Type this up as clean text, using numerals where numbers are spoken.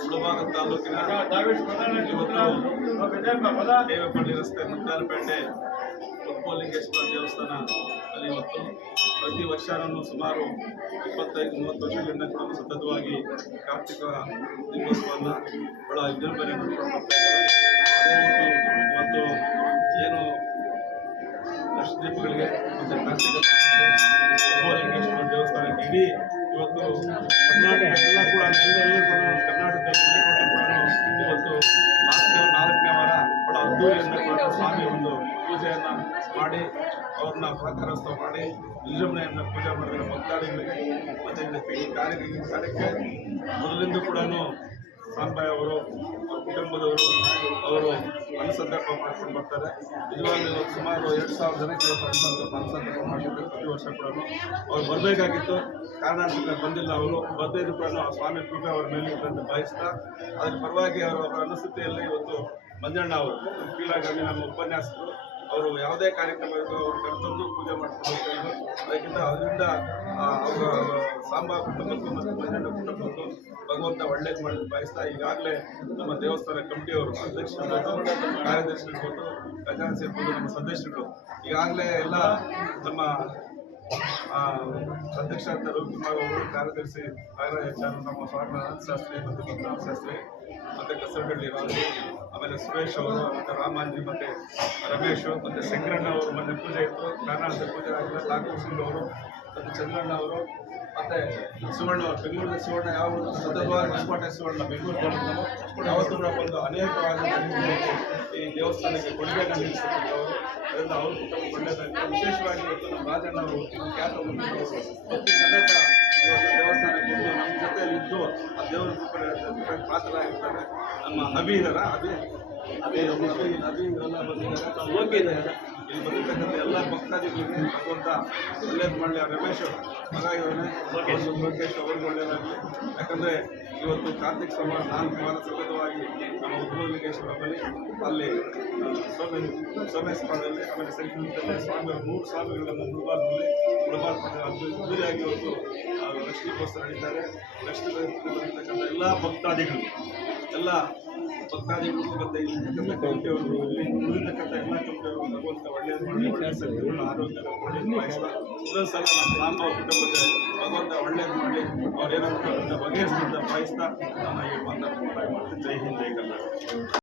ಮುಳಬಾಗ ತಾಲೂಕಿನ ಇವತ್ತು ದೇವಪಳ್ಳಿ ರಸ್ತೆ ಮುದ್ದಾನಪೇಟೆ ಉತ್ಪಲಿಂಗೇಶ್ವರ ದೇವಸ್ಥಾನ ಅಲ್ಲಿ ಇವತ್ತು ಪ್ರತಿ ವರ್ಷನೂ ಸುಮಾರು 25-30 ವರ್ಷಗಳಿಂದ ಕೂಡ ಸತತವಾಗಿ ಕಾರ್ತಿಕ ದೀಪೋತ್ಸವವನ್ನು ಬಹಳ ವಿಜೃಂಭಣೆ ಮಾಡಿಕೊಂಡು ಬರ್ತಾ ಇದ್ದಾರೆ. ಅದೇ ರೀತಿ ಇವತ್ತು ಏನು ಲಕ್ಷದೀಪಗಳಿಗೆ ಮತ್ತು ಕಾರ್ತಿಕ ಉತ್ಪಲಿಂಗೇಶ್ವರ ದೇವಸ್ಥಾನಕ್ಕೆ ಇಡೀ ಇವತ್ತು ಕರ್ನಾಟಕ ಎಲ್ಲ ಕೂಡ ಕರ್ನಾಟಕದಲ್ಲಿ ಇವತ್ತು ಲಾಸ್ಟ್ 4ನೇ ವಾರ ಬಹಳ ಅದ್ದೂರಿಯಿಂದ ಕೂಡ ಸ್ವಾಮಿ ಒಂದು ಪೂಜೆಯನ್ನು ಮಾಡಿ ಅವ್ರನ್ನ ಪ್ರಾಕಾರೋತ್ಸವ ಮಾಡಿ ವಿಜೃಂಭಣೆಯನ್ನು ಪೂಜೆ ಮಾಡಿದ ಭಕ್ತಾದಿಗಳಿಗೆ ಮತ್ತು ಈ ಕಾರ್ಯಕ್ಕೆ ಮೊದಲಿಂದ ಕೂಡ ಸಾಂಬಾಯಿ ಅವರು ಅವ್ರ ಕುಟುಂಬದವರು ಅವರು ಅನುಸಂಧಾನ ಮಾಡ್ಕೊಂಡು ಬರ್ತಾರೆ. ನಿಜವಾಗ್ಲೂ ಸುಮಾರು 2,000 ಜನಕ್ಕೆ ಅನುಸಂಧಾನ ಮಾಡಿದ್ದಾರೆ. ಪ್ರತಿ ವರ್ಷ ಕೂಡ ಅವ್ರು ಬರಬೇಕಾಗಿತ್ತು, ಕಾರಣಾಂತರ ಬಂದಿಲ್ಲ. ಅವರು ಬರ್ದಿದ್ದು ಕೂಡ ಸ್ವಾಮಿ ಕೃಪೆ ಅವ್ರ ಮೇಲೆ ಅಂತ ಬಯಸ್ತಾ ಅದ್ರ ಪರವಾಗಿ ಅವರ ಅನುಸ್ಥಿತಿಯಲ್ಲಿ ಇವತ್ತು ಮಂಜಣ್ಣ ಅವರು ಕೀಳಾಗಿ ನಮ್ಮ ಉಪನ್ಯಾಸಕರು ಅವರು ಯಾವುದೇ ಕಾರ್ಯಕ್ರಮ ಇದ್ದು ಅವ್ರು ಕರ್ತಂದು ಪೂಜೆ ಮಾಡ್ಕೊಂಡು ಹೋಗ್ತಾಯಿದ್ರು. ಅದರಿಂದ ಅವರ ಸಾಂಬಾ ಕುಟುಂಬಕ್ಕೂ ಮತ್ತು ಮಂಜಣ್ಣ ಕುಟುಂಬಕ್ಕೂ ಭಗವಂತ ಒಳ್ಳೇದು ಮಾಡಿ ಬಯಸ್ತಾ ಈಗಾಗಲೇ ನಮ್ಮ ದೇವಸ್ಥಾನ ಕಮಿಟಿಯವರು ಅಧ್ಯಕ್ಷರಿರ್ಬೋದು, ಕಾರ್ಯದರ್ಶಿರ್ಬೋದು, ಖಜಾನೆ ಸೇರ್ಬೋದು, ನಮ್ಮ ಸದಸ್ಯರುಗಳು ಈಗಾಗಲೇ ಎಲ್ಲ ನಮ್ಮ ಅಧ್ಯಕ್ಷ ಅಂತ ರವಿಕುಮಾರ್ ಅವರು, ಕಾರ್ಯದರ್ಶಿ ನಾಗರಾಜಾಚಾರ್ಯ, ನಮ್ಮ ಸ್ವಾಮಿನಾಥ ಶಾಸ್ತ್ರಿ ಮತ್ತು ಭದ್ರನಾಥ ಶಾಸ್ತ್ರಿ ಮತ್ತು ಕಸರಗಳ್ಳಿ ರಾಜು, ಆಮೇಲೆ ಸುರೇಶ್ ಅವರು ಮತ್ತು ರಾಮಾಂಜಿ ಮತ್ತು ರಮೇಶ್ ಮತ್ತು ಶಂಕರಣ್ಣ ಅವರು ಮೊನ್ನೆ ಪೂಜೆ ಇತ್ತು, ಕಾರಣಾಂತರ ಪೂಜೆ ಆಗಿಲ್ಲ. ಠಾಕೂರ್ ಸಿಂಗ್ ಅವರು ಮತ್ತು ಚಂದ್ರಣ್ಣ ಅವರು ಮತ್ತು ಸುವರ್ಣ ಅವರು, ಬೆಂಗಳೂರಿನ ಸುವರ್ಣ ಯಾವ ಸತತವಾಗಿ ಹೊಸಕೋಟೆ ಸುವರ್ಣ ಬೆಂಗಳೂರು ಯಾವತ್ತೂ ಕೂಡ ಬಂದು ಅನೇಕವಾದ ಈ ದೇವಸ್ಥಾನಕ್ಕೆ ಕೊಡುಗೆಯನ್ನು ನೀಡಿಸಿಕೊಂಡವರು. ಅದರಿಂದ ಅವರು ಕುಟುಂಬ ಒಳ್ಳೆಯದಾಗಿ ವಿಶೇಷವಾಗಿ ಇವತ್ತು ನಮ್ಮ ರಾಜಣ್ಣ ಅವರು ಖ್ಯಾತ ಮುಖಂಡರು ಪ್ರತಿ ಸಮೇತ ಇವತ್ತು ದೇವಸ್ಥಾನಕ್ಕೆ ಬಂದು ನಮ್ಮ ಜೊತೆಯಲ್ಲಿದ್ದು ಆ ದೇವರ ಪಾತ್ರರಾಗಿರ್ತಾರೆ. ನಮ್ಮ ಅಭಿ ಇದಾರ ಅಭಿ ಇವರೆಲ್ಲ ಬಂದಿದ್ದಾರೆ. ನಾವು ಹೋಗಿದ್ದಾರೆ ಇಲ್ಲಿ ಬಂದಿರ್ತಕ್ಕಂಥ ಎಲ್ಲ ಭಕ್ತಾದಿಗಳಿಗೆ ಭಗವಂತ ಒಳ್ಳೇದು ಮಾಡಲಿ. ರಮೇಶ್ ಮಗ ಇವನೇ ಲೋಕೇಶ್ ಅವ್ರಿಗೆ ಒಳ್ಳೆಯದಾಗಲಿ. ಯಾಕಂದರೆ ಇವತ್ತು ಕಾರ್ತಿಕ ಸೋಮವಾರ 4 ವಾರ ಸತತವಾಗಿ ನಮ್ಮ ಉತ್ಪಲಿಂಗೇಶ್ವರ ಬಳಿ ಅಲ್ಲಿ ಸೋಮೇಶ್ವರದಲ್ಲಿ ಆಮೇಲೆ ಸಂಕೀರ್ತದಲ್ಲಿ ಸ್ವಾಮಿ 3 ಸ್ವಾಮಿಗಳನ್ನು ಮುಳಬಾಗದಲ್ಲಿ ಅದ್ದೂರಿಯಾಗಿ ಇವತ್ತು ಲಕ್ಷ್ಮೀಗೋಸ್ಕರ ನಡೀತಾರೆ. ಲಕ್ಷ್ಮೀ ಬಂದಿರ್ತಕ್ಕಂಥ ಎಲ್ಲ ಭಕ್ತಾದಿಗಳು ಮತ್ತು ಇಲ್ಲಿರ್ತಕ್ಕಂಥ ಕಮಿಟಿಯವರು, ಇಲ್ಲಿ ಉಳಿರ್ತಕ್ಕಂಥ ಎಲ್ಲ ಕಮಿಟಿಯವರು ಭಗವಂತ ಒಳ್ಳೆಯದು ಮಾಡಿ ಒಳ್ಳೆಯ ಸತ್ಯಗಳನ್ನ ಆರೋಗ್ಯದ ಒಳ್ಳೆಯದು ಬಯಸ್ತಾ ಇನ್ನೊಂದು ಸಲ ನಮ್ಮ ಸಾಂಬ ಕುಟುಂಬಕ್ಕೆ ಭಗವಂತ ಒಳ್ಳೆಯದು ಮಾಡಿ ಅವ್ರೇನಾದ್ರು ಬಗೆಹರಿಸಿದ ಬಯಸ್ತಾ ನಾನು ಈ ಮಾತಾಡ್ತಾ ಮಾಡ್ತೀನಿ. ಜೈ ಹಿಂದ್, ಜೈ ಕರ್ನಾಟಕ.